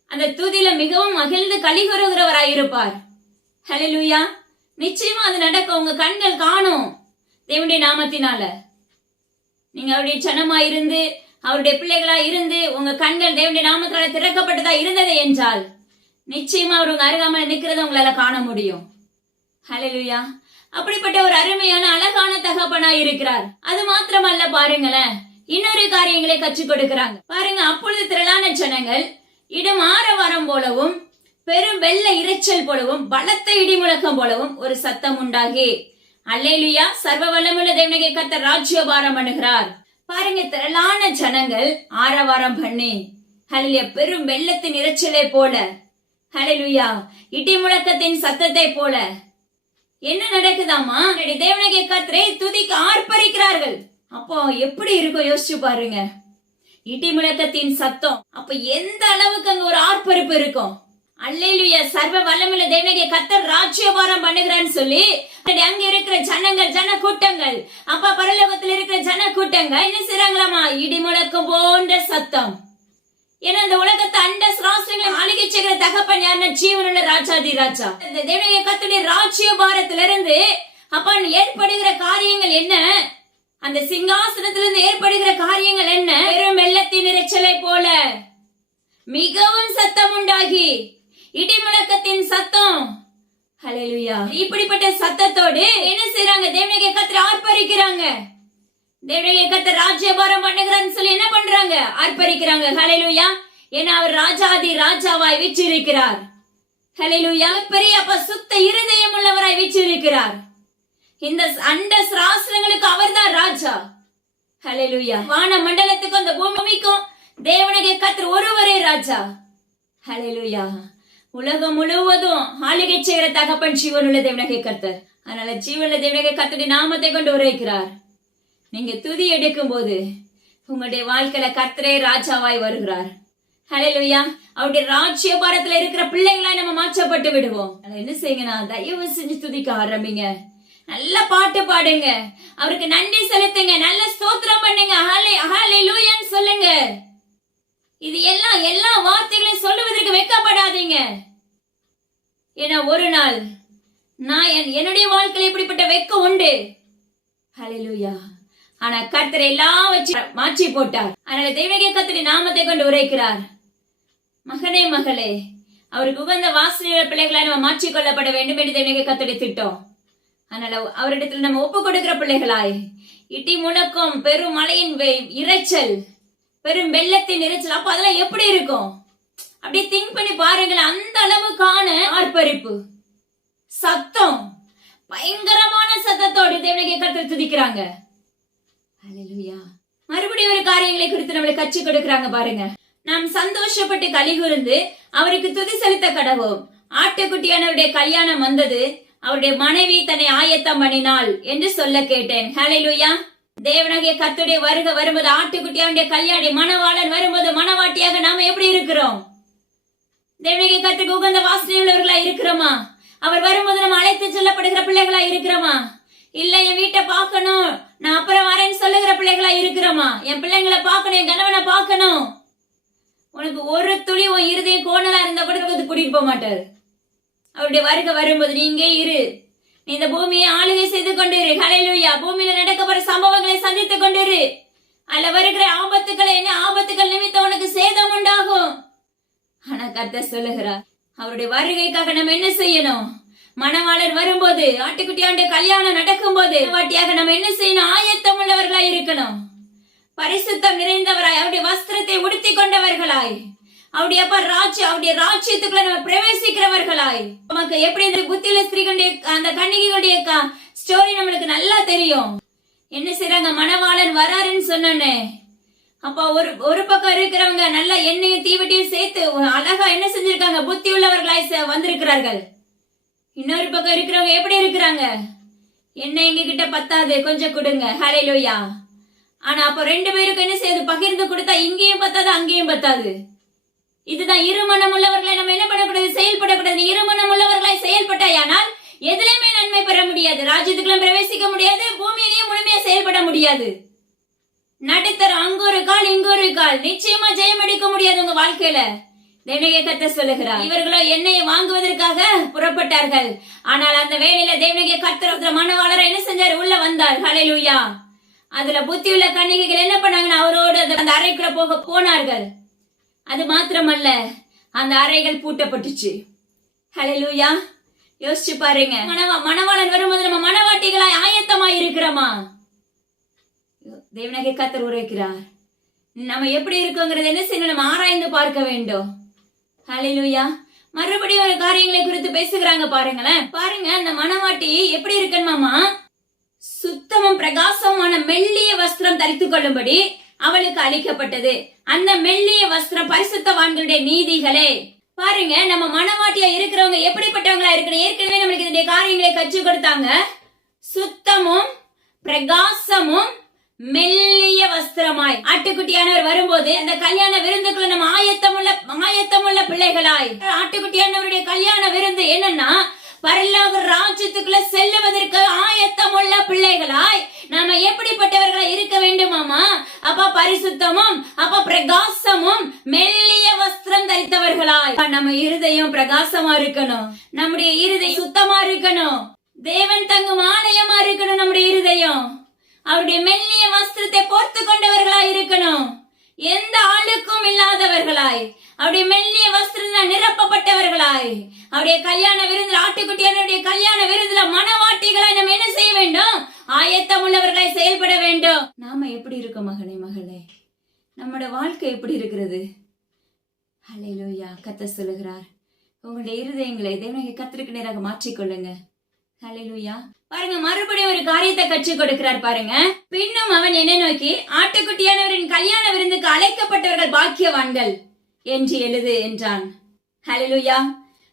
அந்த துதியில மிகவும் மகிழ்ந்து கலிகூறுகிறவராய் இருப்பார். லூயா நிச்சயமா அது நடக்கும். உங்க கண்கள் காணும். தேவனுடைய நாமத்தினால. நீங்க அவருடைய ஜனமா இருந்து அவருடைய பிள்ளைகளா இருந்து உங்க கண்கள் தேவனுடைய நாமத்தால திறக்கப்பட்டதா இருந்தது என்றால் நிச்சயமா அவர் உங்க அருகாமல் நிக்கிறத உங்களால காண முடியும். ஹலலுயா அப்படிப்பட்ட ஒரு அருமையான அழகான தகப்பனா இருக்கிறார். அது மாத்திரமல்ல பாருங்களேன். இன்னொரு காரியங்களை கற்றுக் கொடுக்கிறாங்க. பாருங்க அப்பொழுது திரளான ஜனங்கள் இடம் ஆரவாரம் போலவும் பெரும் வெள்ள இரைச்சல் போலவும் பலத்த இடி முழக்கம் போலவும் ஒரு சத்தம் உண்டாகி அல்லேலுயா. சர்வ வல்லமுள்ள தேவனகை கத்த ராஜ்யபாரம் பண்ணுகிறார் பாருங்க திரளான ஜனங்கள் ஆரவாரம் பண்ணி ஹalleluya பெரும் வெள்ளத்தின் இரைச்சலை போல. ஹalleluya இடி முழக்கத்தின் சத்தத்தை போல. என்ன நடக்குதாமா தேவனகை கத்திரை துதிக்கு ஆர்ப்பரிக்கிறார்கள். அப்போ எப்படி இருக்கும் யோசிச்சு பாருங்க. இடி முழக்கத்தின் சத்தம். அப்ப எந்த அளவுக்கு அங்க ஒரு ஆர்ப்பரிப்பு இருக்கும்? அல்லேலுயா சர்வ வல்லமுள்ள தேவனுடைய கத்தர் ராஜ்யபாரம் பண்ணுகிறான்னு சொல்லி அங்க இருக்கிற ஜனங்கள் ஜன கூட்டங்கள் அப்ப பரலோகத்தில் இருக்கிற ஜன கூட்டங்கள் என்ன செய்றாங்களாமா இடி முழக்கம் போன்ற சத்தம். ஏன்னா இந்த உலகத்தை அண்ட சிராசிரங்களை அழுகி செய்கிற தகப்பன் யாருன்னா ஜீவனுள்ள ராஜாதி ராஜா. இந்த தேவனுடைய கத்துடைய ராஜ்ய பாரத்திலிருந்து அப்ப ஏற்படுகிற காரியங்கள் என்ன? அந்த சிங்காசனத்திலிருந்து ஏற்படுகிற காரியங்கள் என்ன? வெறும் வெள்ளத்தின் இறைச்சலை போல. மிகவும் சத்தம் உண்டாகி இடி முழக்கத்தின் சத்தம். ஹalleluya. இப்படிப்பட்ட சத்தத்தோடு என்ன செய்றாங்க? தேவனைய கத்திர ஆர்ப்பரிக்கிறாங்க. தேவனுடைய கத்த ராஜ்யபாரம் பண்ணுகிறான்னு சொல்லி என்ன பண்றாங்க? ஆர்ப்பரிக்கிறாங்க. ஹalleluya. ஏன்னா அவர் ராஜாதி ராஜாவாய் வீற்றிருக்கிறார். ஹalleluya. பெரிய அப்ப சுத்த இருதயம் உள்ளவராய் வீற்றிருக்கிறார். இந்த அண்ட சாஸ்திரங்களுக்கு அவர்தான் ராஜா. ஹalleluya. வான மண்டலத்துக்கும் அந்த பூமிக்கும் தேவனுடைய கத்தர் ஒருவரே ராஜா. ஹalleluya. உலகம் முழுவதும் ஆளுகை செய்கிற தகப்பன் ஜீவனுள்ள தேவனகை கர்த்தர். அதனால ஜீவனுள்ள தேவனகை கர்த்தருடைய நாமத்தை கொண்டு உரைக்கிறார். நீங்க துதி எடுக்கும் போது உங்களுடைய வாழ்க்கையில கர்த்தரே ராஜாவாய் வருகிறார். ஹalleluya அவருடைய ராஜ்ய பாரத்துல இருக்கிற பிள்ளைங்களா நம்ம மாற்றப்பட்டு விடுவோம். அதை என்ன செய்யுங்கண்ணா தயவு செஞ்சு துதிக்க ஆரம்பிங்க. நல்ல பாட்டு பாடுங்க. அவருக்கு நன்றி செலுத்துங்க. நல்ல ஸ்தோத்திரம் பண்ணுங்க. ஹாலே ஹாலே ஹalleluyaன்னு சொல்லுங்க. இது எல்லாம் எல்லா வார்த்தைகளையும் சொல்லுவதற்கு வெக்கப்படாதீங்க. ஏன்னா ஒரு நாள் நான் என்- என்னுடைய வாழ்க்கையில் இப்படிப்பட்ட வெக்கம் உண்டு. ஹalleluya ஆனா கர்த்தர் எல்லாம் வச்சு மாற்றி போட்டார். அதனால தெய்வகே கர்த்தரை நாமத்தை கொண்டு உரைக்கிறார். மகனே மகளே அவருக்கு உகந்த வாசனையுள்ள பிள்ளைகளை நம்ம மாற்றிக் கொள்ளப்பட வேண்டும் என்று தெய்வகே கர்த்தரை திட்டம். அதனால அவரிடத்தில் நம்ம ஒப்பு கொடுக்கிற பிள்ளைகளாய் இட்டி முழக்கம் பெரும் மழையின் வெ- இரைச்சல் பெரும் வெள்ளத்தின் நெரிச்சல் அப்ப அதெல்லாம் எப்படி இருக்கும்? அப்படியே திங்க் பண்ணி பாருங்களேன். அந்த அளவுக்கான ஆர்ப்பரிப்பு. சத்தம். பயங்கரமான சத்தத்தோடு தேவனை கருத்து துதிக்கிறாங்க. மறுபடியும் ஒரு காரியங்களை குறித்து நம்மளுக்கு கச்சு கொடுக்கறாங்க பாருங்க. நாம் சந்தோஷப்பட்டு கலிகுர்ந்து அவருக்கு துதி செலுத்த கடவோம். ஆட்டுக்குட்டியானவருடைய கல்யாணம் வந்தது. அவருடைய மனைவி தன்னை ஆயத்தம் பண்ணினாள் என்று சொல்ல கேட்டேன். ஹalleluya தேவனாகிய கத்துடைய வருக வரும்போது ஆட்டுக்குட்டியாவுடைய கல்யாணி மணவாளன் வரும்போது மணவாட்டியாக நாம எப்படி இருக்கிறோம்? தேவனாகிய கத்துக்கு உகந்த வாசனை உள்ளவர்களா இருக்கிறோமா? அவர் வரும்போது நம்ம அழைத்து செல்லப்படுகிற பிள்ளைகளா இருக்கிறோமா? இல்ல என் வீட்டை பார்க்கணும். நான் அப்புறம் வரேன்னு சொல்லுகிற பிள்ளைகளா இருக்கிறோமா? என் பிள்ளைங்களை பார்க்கணும் என் கணவனை பார்க்கணும். உனக்கு ஒரு துளி உன் இருதயம் கோணலா இருந்தா கூட வந்து கூட்டிட்டு போக மாட்டாரு. அவருடைய வருகை வரும்போது நீங்க இரு. இந்த பூமியை ஆளுகை செய்து கொண்டிரு. ஹalleluya பூமியில நடக்கப்படுற சம்பவங்களை சந்தித்துக் கொண்டிரு. அல்ல வருகிற ஆபத்துக்களை என்ன? ஆபத்துக்கள் நிமித்தம் உனக்கு சேதம் உண்டாகும். ஆனா கர்த்தர் சொல்லுகிறார் அவருடைய வருகைக்காக நம்ம என்ன செய்யணும்? மணவாளர் வரும்போது ஆட்டுக்குட்டியாண்ட கல்யாணம் நடக்கும் போது வாட்டியாக நம்ம என்ன செய்யணும்? ஆயத்தம் உள்ளவர்களாய் இருக்கணும். பரிசுத்தம் நிறைந்தவராய் அவருடைய வஸ்திரத்தை உடுத்தி கொண்டவர்களாய். அவருடைய அப்பா ராஜ்ய அவருடைய ராஜ்யத்துக்குள்ள நம்ம பிரவேசிக்கிறவர்களாய். நமக்கு எப்படி இந்த புத்தியில ஸ்திரீகளுடைய அந்த கன்னிகைகளுடைய ஸ்டோரி நம்மளுக்கு நல்லா தெரியும். என்ன செய்யறாங்க மணவாளன் வராருன்னு சொன்னோன்னே அப்ப ஒரு ஒரு பக்கம் இருக்கிறவங்க நல்லா எண்ணெயும் தீவட்டியும் சேர்த்து அழகா என்ன செஞ்சிருக்காங்க? புத்தி உள்ளவர்களாய் வந்திருக்கிறார்கள். இன்னொரு பக்கம் இருக்கிறவங்க எப்படி இருக்கிறாங்க? என்ன எங்க கிட்ட பத்தாது. கொஞ்சம் கொடுங்க. ஹalleluya ஆனா அப்ப ரெண்டு பேருக்கு என்ன செய்யுது? பகிர்ந்து கொடுத்தா இங்கேயும் பத்தாது அங்கேயும் பத்தாது. இதுதான் இருமணம் உள்ளவர்களை நம்ம என்ன பண்ணக்கூடாது? செயல்படக்கூடாது. நீ இருமணம் உள்ளவர்களாய் செயல்பட்டாயானால் எதுலையுமே நன்மை பெற முடியாது. ராஜ்யத்துக்குள்ள பிரவேசிக்க முடியாது. பூமியிலேயும் முழுமையா செயல்பட முடியாது. நடுத்தரம் அங்க ஒரு கால் இங்க ஒரு கால். நிச்சயமா ஜெயம் எடுக்க முடியாது உங்க வாழ்க்கையில. தேவனகை கத்த சொல்லுகிறார் இவர்களோ எண்ணெயை வாங்குவதற்காக புறப்பட்டார்கள். ஆனால் அந்த வேலையில தேவனகை கத்திர மனவாளரை என்ன செஞ்சாரு? உள்ள வந்தார். ஹலெலுயா அதுல புத்தி உள்ள கன்னிகைகள் என்ன பண்ணாங்கன்னா அவரோடு அந்த அறைக்குள்ள போக போனார்கள். அது மாத்திரமல்ல அந்த அறைகள் பூட்டப்பட்டுச்சு. ஹalleluya. யோசிச்சு பாருங்க. மணவா மணவாளன் வரும்போது நம்ம மணவாட்டிகளாய் ஆயத்தமாய் இருக்கிறோமா? தேவனகை கத்தர் உரைக்கிறார். நம்ம எப்படி இருக்கோங்கிறது என்ன செய்யணும்? நம்ம ஆராய்ந்து பார்க்க வேண்டும். ஹalleluya. மறுபடியும் ஒரு காரியங்களை குறித்து பேசுகிறாங்க பாருங்களேன். பாருங்க அந்த மணவாட்டி எப்படி இருக்கணுமாமா சுத்தமும் பிரகாசமான மெல்லிய வஸ்திரம் தரித்து கொள்ளும்படி அவளுக்கு அளிக்கப்பட்டது. அந்த மெல்லிய வஸ்திரம் பரிசுத்தவான்களுடைய நீதிகளே. பாருங்க நம்ம மனவாட்டியா இருக்கிறவங்க எப்படிப்பட்டவங்களா இருக்கணும் ஏற்கனவே நம்மளுக்கு இதனுடைய காரியங்களை கற்றுக் கொடுத்தாங்க. சுத்தமும் பிரகாசமும் மெல்லிய வஸ்திரமாய். ஆட்டுக்குட்டியானவர் வரும்போது அந்த கல்யாண விருந்துக்குள்ள நம்ம ஆயத்தமுள்ள ஆயத்தமுள்ள பிள்ளைகளாய். ஆட்டுக்குட்டியானவருடைய கல்யாண விருந்து என்னன்னா பரலோக ராஜ்யத்துக்குள்ள செல்லுவதற்கு ஆயத்தமுள்ள பிள்ளைகளாய். நாம எப்படி அப்ப பரிசுத்தமும் அப்ப பிரகாசமும் மெல்லிய வஸ்திரம் தரித்தவர்களாய். நம்ம இருதயம் பிரகாசமா இருக்கணும். நம்முடைய இருதயம் சுத்தமா இருக்கணும். தேவன் தங்கும் ஆலயமா இருக்கணும் நம்முடைய இருதயம். அவருடைய மெல்லிய வஸ்திரத்தை போர்த்து கொண்டவர்களாய் இருக்கணும். எந்த ஆளுக்கும் இல்லாதவர்களாய். அவருடைய மெல்லிய வஸ்திரம் நிரப்பப்பட்டவர்களாய். அவருடைய கல்யாண விருந்தில் ஆட்டுக்குட்டியானுடைய கல்யாண விருதுல மனவாட்டிகளை நம்ம என்ன செய்ய வேண்டும்? ஆயத்தம் உள்ளவர்களாய் செயல்பட வேண்டும். நாம எப்படி இருக்கோம் மகனே மகளே? நம்மளோட வாழ்க்கை எப்படி இருக்கிறது? ஹalleluya கத்த சொல்லுகிறார். உங்களுடைய இருதயங்களை தேவனகை கத்திற்கு நேராக மாற்றிக்கொள்ளுங்க. ஹalleluya. பாருங்க மறுபடியும் ஒரு காரியத்தை கற்றுக் கொடுக்கிறார் பாருங்க. பின்னும் அவன் என்ன நோக்கி ஆட்டுக்குட்டியானவரின் கல்யாண விருந்துக்கு அழைக்கப்பட்டவர்கள் பாக்கியவான்கள் என்று எழுது என்றான். ஹalleluya.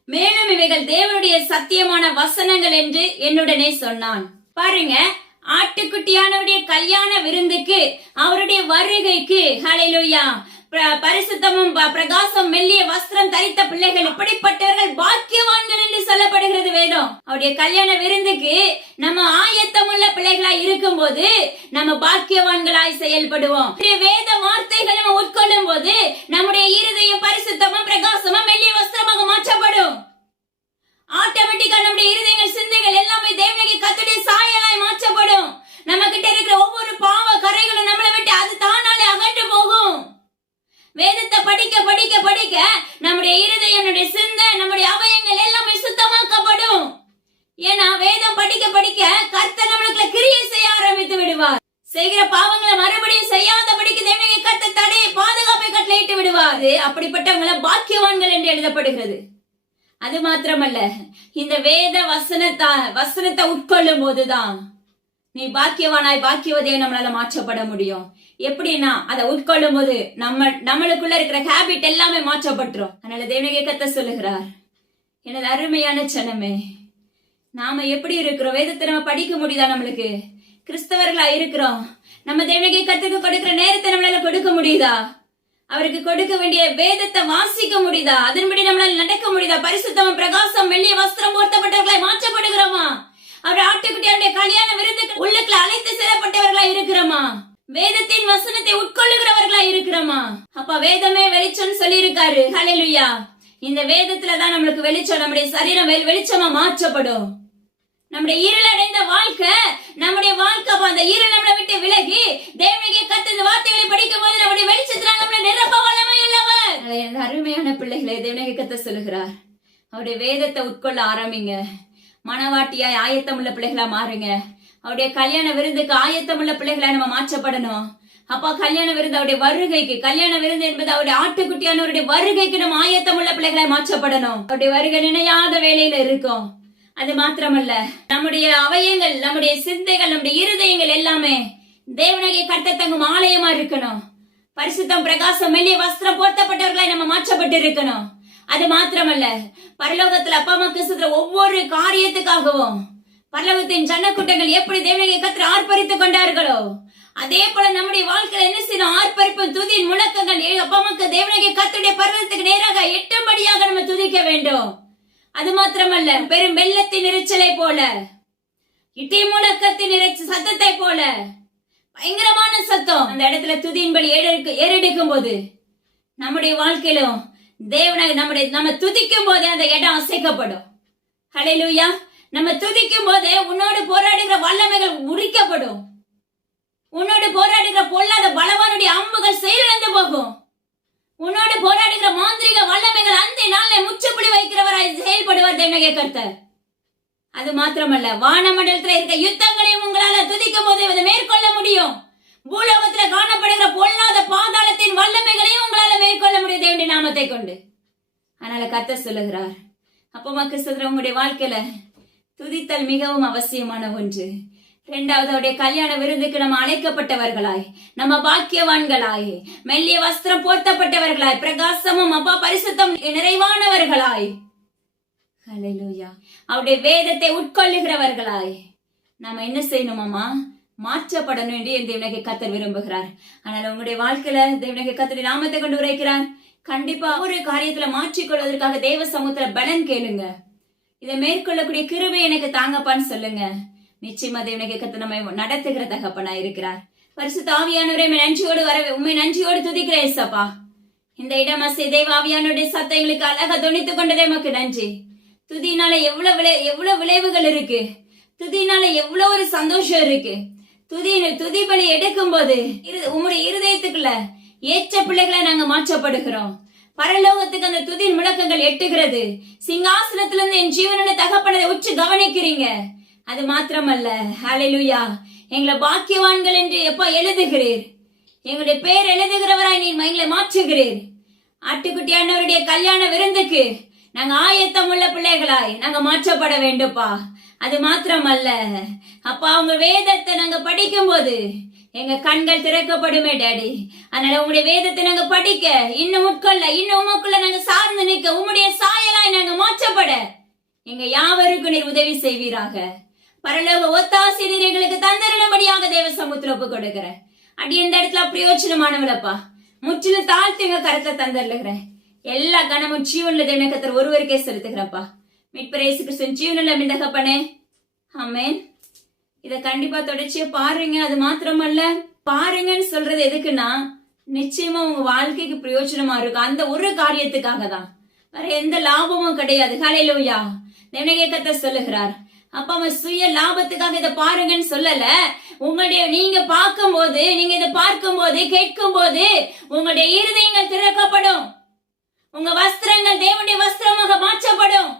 மேலும் இவைகள் தேவனுடைய சத்தியமான வசனங்கள் என்று என்னுடனே சொன்னான். பாருங்க ஆட்டுக்குட்டியானவருடைய கல்யாண விருந்துக்கு அவருடைய வருகைக்கு ஹalleluya பரிசுத்தமும் ப- பிரகாசம் மெல்லிய வஸ்திரம் தரித்த பிள்ளைகள் இப்படிப்பட்டவர்கள் பாக்கியவான்கள் என்று சொல்லப்படுகிறது வேதம். அவருடைய கல்யாண விருந்துக்கு நம்ம ஆயத்தம் உள்ள பிள்ளைகளாய் இருக்கும்போது நம்ம பாக்கியவான்களாய் செயல்படுவோம். வேத வார்த்தைகளை நம்ம உட்கொள்ளும் போது நம்முடைய இருதயம் பரிசுத்தமும் பிரகாசமும் மெல்லிய வஸ்திரமாக மாற்றப்படும். ஆட்டோமேட்டிக்கா நம்முடைய இருதயங்கள் சிந்தைகள் எல்லாமே தேவனுக்கு கத்துடைய சாயலாய் மாற்றப்படும். நம்ம கிட்ட இருக்கிற ஒவ்வொரு பாவ கரைகளும் நம்மளை விட்டு அது தானாலே அகன்று போகும். வேதத்தை படிக்க படிக்க படிக்க நம்முடைய இருதயம் நம்முடைய சிந்தை நம்முடைய அவயங்கள் எல்லாமே சுத்தமாக்கப்படும். ஏன்னா வேதம் படிக்க படிக்க கர்த்தர் நம்மளுக்குள்ள கிரியை செய்ய ஆரம்பித்து விடுவார். செய்கிற பாவங்களை மறுபடியும் செய்யாத படிக்க தேவனுடைய கர்த்த தடையை பாதுகாப்பை கட்டளையிட்டு விடுவார். அது அப்படிப்பட்டவங்கள பாக்கியவான்கள் என்று எழுதப்படுகிறது. அது மாத்திரமல்ல. இந்த வேத வசனத்தா வசனத்தை உட்கொள்ளும் போதுதான் நீ பாக்கியவானாய் பாக்கியவதையை நம்மளால மாற்றப்பட முடியும். எப்படின்னா அதை உட்கொள்ளும் போது நம்ம நம்மளுக்குள்ள இருக்கிற ஹேபிட் எல்லாமே மாற்றப்பட்டுரும். அதனால தேவனகை கத்த சொல்லுகிறார். எனது அருமையான சனமே நாம எப்படி இருக்கிறோம்? வேதத்தை நம்ம படிக்க முடியுதா நம்மளுக்கு? கிறிஸ்தவர்களா இருக்கிறோம். நம்ம தேவனகை கத்துக்கு கொடுக்கிற நேரத்தை நம்மளால கொடுக்க முடியுதா? அவருக்கு கொடுக்க வேண்டிய வேதத்தை வாசிக்க முடியுதா? அதன்படி நம்மளால நடக்க முடியுதா? பரிசுத்தம் பிரகாசம் மெல்லிய வஸ்திரம் போர்த்தப்பட்டவர்களை மாற்றப்படுகிறோமா? அவர் ஆட்டுக்குட்டியாருடைய கல்யாண விருந்துக்கு உள்ளுக்குள்ள அழைத்து செல்லப்பட்டவர்களா இருக்கிறோமா? வேதத்தின் வசனத்தை உட்கொள்ளுகிறவர்களா இருக்கிறோமா? அப்ப வேதமே வெளிச்சம் சொல்லி இருக்காரு ஹலெலுயா இந்த வேதத்துல தான் நம்மளுக்கு வெளிச்சம் நம்முடைய சரீரம் வெளிச்சமா மாற்றப்படும். நம்முடைய இருளடைந்த வாழ்க்கை நம்முடைய வாழ்க்கை அப்ப அந்த இருள் நம்மளை விட்டு விலகி தேவனுடைய கத்த இந்த வார்த்தைகளை படிக்கும் போது நம்முடைய வெளிச்சத்தினால் நம்மளை நிரப்ப வல்லமை உள்ளவர் அருமையான பிள்ளைகளை தேவனுடைய கத்த சொல்லுகிறார். அவருடைய வேதத்தை உட்கொள்ள ஆரம்பிங்க. மனவாட்டியாய் ஆயத்தமுள்ள பிள்ளைகளா மாறுங்க. அவருடைய கல்யாண விருந்துக்கு ஆயத்தமுள்ள பிள்ளைகளா நம்ம மாற்றப்படணும். அப்பா கல்யாண விருந்து அவருடைய வருகைக்கு கல்யாண விருந்து என்பது அவருடைய ஆட்டுக்குட்டியானவருடைய வருகைக்கு நம்ம ஆயத்தம் உள்ள பிள்ளைகளை மாற்றப்படணும். அவருடைய வருகை நினையாத வேலையில இருக்கும். அது மாத்திரமல்ல. நம்முடைய அவயங்கள் நம்முடைய சிந்தைகள் நம்முடைய இருதயங்கள் எல்லாமே தேவனகை கட்ட தங்கும் ஆலயமா இருக்கணும். பரிசுத்தம் பிரகாசம் மெல்லிய வஸ்திரம் போர்த்தப்பட்டவர்களாய் நம்ம மாற்றப்பட்டு இருக்கணும் அது மாத்திரமல்ல. பரலோகத்துல அப்பா அம்மா கிறிஸ்துல ஒவ்வொரு காரியத்துக்காகவும் பரலோகத்தின் ஜனக்கூட்டங்கள் எப்படி தேவனகை கத்திர ஆர்ப்பரித்துக் கொண்டார்களோ அதே போல நம்முடைய வாழ்க்கையில என்ன செய்யணும்? ஆர்ப்பரிப்பு துதியின் முழக்கங்கள். அப்பா அம்மாக்கு தேவனையை கத்துடைய பருவத்துக்கு நேராக எட்டும்படியாக நம்ம துதிக்க வேண்டும். அது மாத்திரமல்ல பெரும் வெள்ளத்தின் இறைச்சலை போல இட்டி முழக்கத்தின் இறைச்சி சத்தத்தை போல பயங்கரமான சத்தம். அந்த இடத்துல துதியின்படி ஏறெடுக்க ஏறெடுக்கும் போது நம்முடைய வாழ்க்கையிலும் தேவனை நம்முடைய நம்ம துதிக்கும் போதே அந்த இடம் அசைக்கப்படும். ஹalleluya நம்ம துதிக்கும் போதே உன்னோடு போராடுகிற வல்லமைகள் முடிக்கப்படும் உன்னோடு போராடுகிற பொல்லாத பலவானுடைய அம்புகள் செயலிழந்து போகும். உன்னோடு போராடுகிற மாந்திரிக வல்லமைகள் அந்த நாளில் முற்றுப்புள்ளி வைக்கிறவராய் செயல்படுவார் தேவனகே கர்த்தர். அது மாத்திரமல்ல வானமண்டலத்தில் இருக்க யுத்தங்களையும் உங்களால துதிக்கும் போது அதை மேற்கொள்ள முடியும். பூலோகத்தில் காணப்படுகிற பொல்லாத பாதாளத்தின் வல்லமைகளையும் உங்களால மேற்கொள்ள முடியும் தேவனுடைய நாமத்தை கொண்டு. அதனால கத்த சொல்லுகிறார் அப்பமா கிறிஸ்தவர் உங்களுடைய வாழ்க்கையில துதித்தல் மிகவும் அவசியமான ஒன்று. இரண்டாவது அவருடைய கல்யாண விருந்துக்கு நம்ம அழைக்கப்பட்டவர்களாய் நம்ம பாக்கியவான்களாய் மெல்லிய வஸ்திரம் போர்த்தப்பட்டவர்களாய் பிரகாசமும் அப்பா பரிசுத்தம் நிறைவானவர்களாய். ஹலெலூயா அவருடைய வேதத்தை உட்கொள்ளுகிறவர்களாய். நாம என்ன செய்யணுமாமா மாற்றப்படணும் என்று என் தேவனகை கத்தர் விரும்புகிறார். ஆனால் உங்களுடைய வாழ்க்கையில தேவனகை கத்தர் நாமத்தை கொண்டு உரைக்கிறார். கண்டிப்பா ஒரு காரியத்துல மாற்றிக்கொள்வதற்காக தேவ சமூகத்துல பலன் கேளுங்க. இதை மேற்கொள்ளக்கூடிய கிருவை எனக்கு தாங்கப்பான்னு சொல்லுங்க. நிச்சயமா தேவனகை கத்தர் நம்மை நடத்துகிற தகப்பனா இருக்கிறார். பரிசுத்த ஆவியானவரை நன்றியோடு வர உண்மை நன்றியோடு துதிக்கிறேன் ஏசப்பா. இந்த இடம் தேவ ஆவியானுடைய சத்தங்களுக்கு அழகா துணித்துக் கொண்டதே நமக்கு நன்றி. துதினால எவ்வளவு விளை எவ்வளவு விளைவுகள் இருக்கு. துதினால எவ்வளவு ஒரு சந்தோஷம் இருக்கு. துதி துதி பலி எடுக்கும் போது உங்களுடைய இருதயத்துக்குள்ள ஏற்ற பிள்ளைகளை நாங்க மாற்றப்படுகிறோம். பரலோகத்துக்கு அந்த துதின் முழக்கங்கள் எட்டுகிறது. சிங்காசனத்திலிருந்து என் ஜீவனுடைய தகப்பனதை உற்று கவனிக்கிறீங்க. அது மாத்திரமல்ல. ஹalleluya எங்களை பாக்கியவான்கள் என்று எப்பா எழுதுகிறீர்? எங்களுடைய பேர் எழுதுகிறவராய் நீ எங்களை மாற்றுகிறீர். ஆட்டுக்குட்டியானவருடைய கல்யாண விருந்துக்கு நாங்க ஆயத்தம் உள்ள பிள்ளைகளாய் நாங்க மாற்றப்பட வேண்டும்ப்பா. அது மாத்திரமல்ல. அப்பா அவங்க வேதத்தை நாங்க படிக்கும் போது எங்க கண்கள் திறக்கப்படுமே டேடி அதனால உங்களுடைய வேதத்தை நாங்க படிக்க இன்னும் உட்கொள்ள இன்னும் உமக்குள்ள நாங்க சார்ந்து நிற்க உங்களுடைய சாயலாய் நாங்க மாற்றப்பட. எங்க யாவருக்கும் நீர் உதவி செய்வீராக. பரலோக ஒத்தாசிரியர் எங்களுக்கு தந்தரிடும்படியாக தேவ சமுத்திர ஒப்பு கொடுக்கிறேன் அடி இந்த இடத்துல பிரயோஜனமானவளப்பா முற்றிலும் தாழ்த்து எங்க கருத்தை தந்தருகிறேன் எல்லா கணமும் ஜீவன்ல தினக்கத்தர் ஒருவருக்கே செலுத்துகிறப்பா மீட்பரேசு கிருஷ்ணன் ஜீவனில் மிதகப்பனே. ஆமென். இதை கண்டிப்பா தொடர்ச்சியை பாருங்க. அது மாத்திரமல்ல பாருங்கன்னு சொல்றது எதுக்குன்னா நிச்சயமா உங்க வாழ்க்கைக்கு பிரயோஜனமா இருக்கும். அந்த ஒரு காரியத்துக்காக தான் வேற எந்த லாபமும் கிடையாது. ஹalleluya தேவனகே கத்தர் சொல்லுகிறார். அப்ப அவன் சுய லாபத்துக்காக இதை பாருங்கன்னு சொல்லல. உங்களுடைய நீங்க பார்க்கும் போது நீங்க இதை பார்க்கும் போது கேட்கும் போது உங்களுடைய இருதயங்கள் திறக்கப்படும். உங்க வஸ்திரங்கள் தேவனுடைய வஸ்திரமாக மாற்றப்படும்.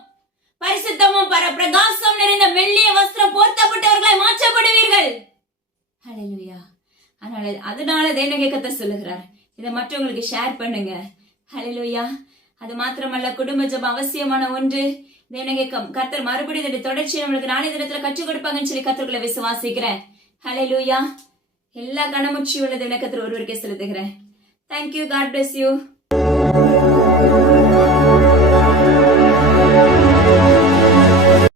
பரிசுத்தமும் பர பிரகாசம் நிறைந்த மெல்லிய வஸ்திரம் போர்த்தப்பட்டவர்களாய் மாற்றப்படுவீர்கள். ஹalleluya அதனால அதனால தேவனகே கத்தர் சொல்லுகிறார். இதை மற்றவங்களுக்கு ஷேர் பண்ணுங்க. ஹalleluya அது மாத்திரமல்ல குடும்ப ஜபம் அவசியமான ஒன்று. தேவனகேக்கம் கம்- கர்த்தர் மறுபடியும் இதோட தொடர்ச்சி நம்மளுக்கு நாளை தினத்துல கற்றுக் கொடுப்பாங்கன்னு சொல்லி கத்தர்களை விசுவாசிக்கிறேன். ஹalleluya எல்லா கணமுச்சி உள்ளது கத்தர் ஒருவருக்கே செலுத்துகிறேன். Thank you God bless you